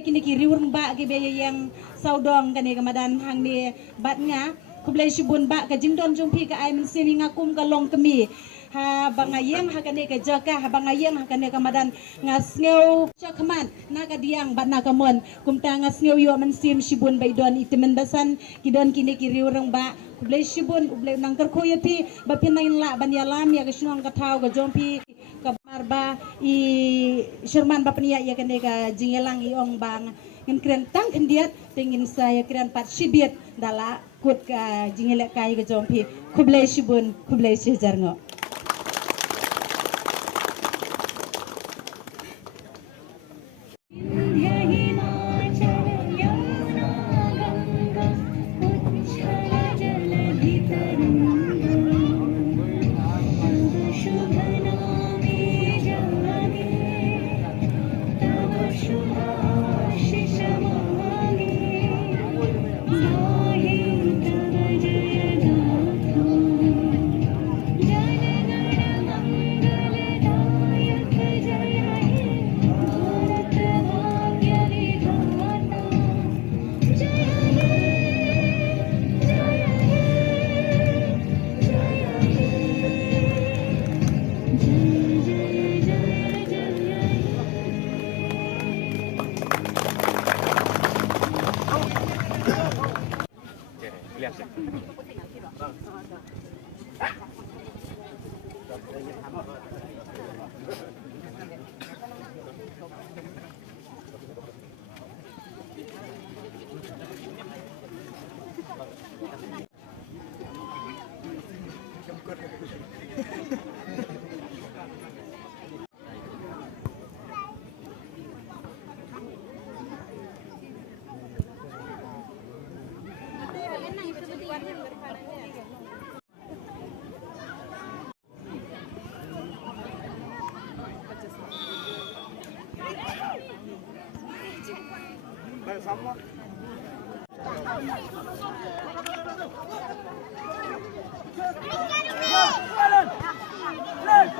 kini kiri urang ba ke baya yang saudong kani kamadan hang ni batnya kublai shibun ba ka jingdon jumpi ka ai mensiwi ngakum ka long kemi ha bangayem ha kani ka jaka ha bangayem ha kani kamadan ngasngeu chakman na ka diang bat na kamon kumta ngasngeu yo mensim shibun baidon itimendasan kidon kini kiri urang ba kublai shibun ublai nang terkoyati bapin nain la ban yalam ya ka shnong ka tau ka jompi ka marba i Sherman bapnia ya kani ka jingelang i ong bang ngin kren tang kendiat tingin saya kren pat shidiat dala kut ka jingelek kai ka jompi kublai shibun kublai sejarngo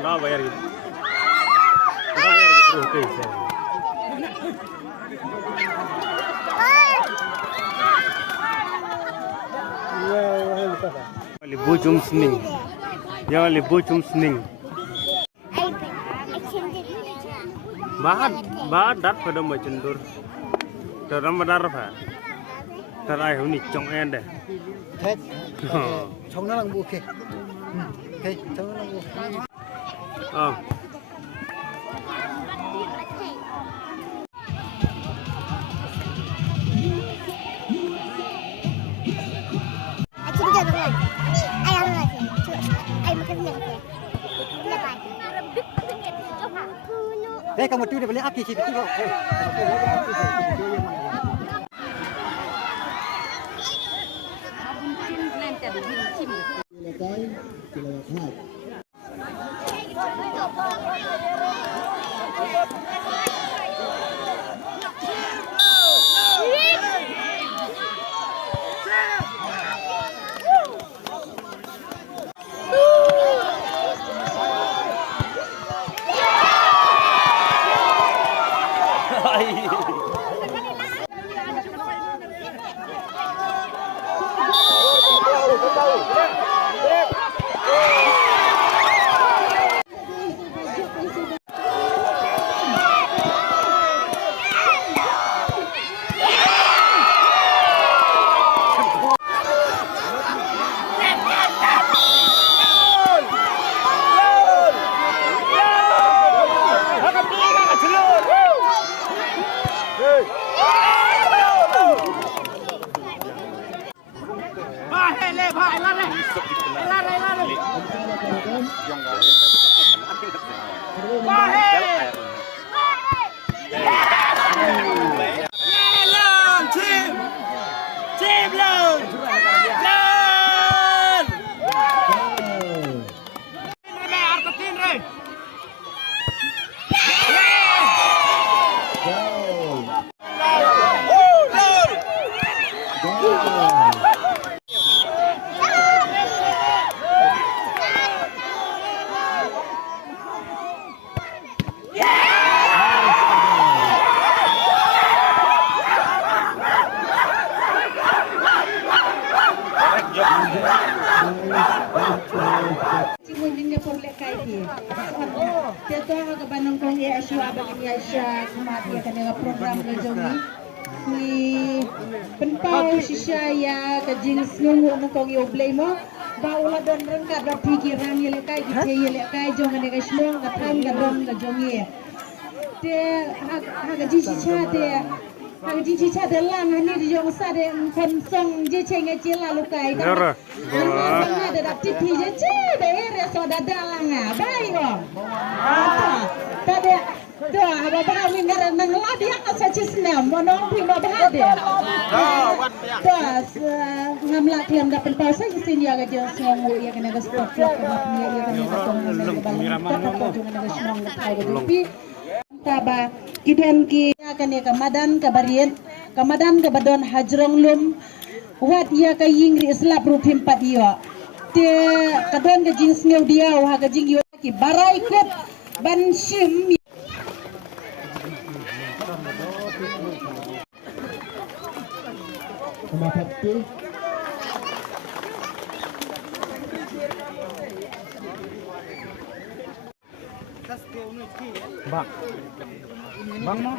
Nah, bayar gitu. Nah, bayar gitu. Oke, saya. Libu jum sning. Ya libu jum sning. Bahat dat pada macendur. Dalam badar apa? Terai huni cong ende. Thế trong nó là bộ kì thế trong nó là bộ đây còn một chút để beli aki sih itu kok. Yeah! bagi Aisyah kemati akan dengan program kejongi ni penpau sisaya kajing ngungu nukong yo blemo ba ula don rengkat ba pikiran yelekai kita yelekai jongan dengan semong katang kadong kejongi te ha sisa te ha sisa de lang ni di jong sa de kon song je chenga cila lukai Yara. ada dak titi je ce de ere so da dalang bai wong tade do aba ba mi ngara nang la dia asa cisna monong pi ma ba de ngamla kliam da pen pasa isin ya ga je songu ya kana ga sport club ka ni ya kana ga tong nang ga balang ka ko junga ga smong ga ai ga pi taba kiden ki kan ya kamadan kabarian kamadan kabadon hajrong lum wat ia ka yingri islap rupim padio te kadon ga jing sneu dia wa ga jing yo ki barai kut ban shim Bang. Bang mau?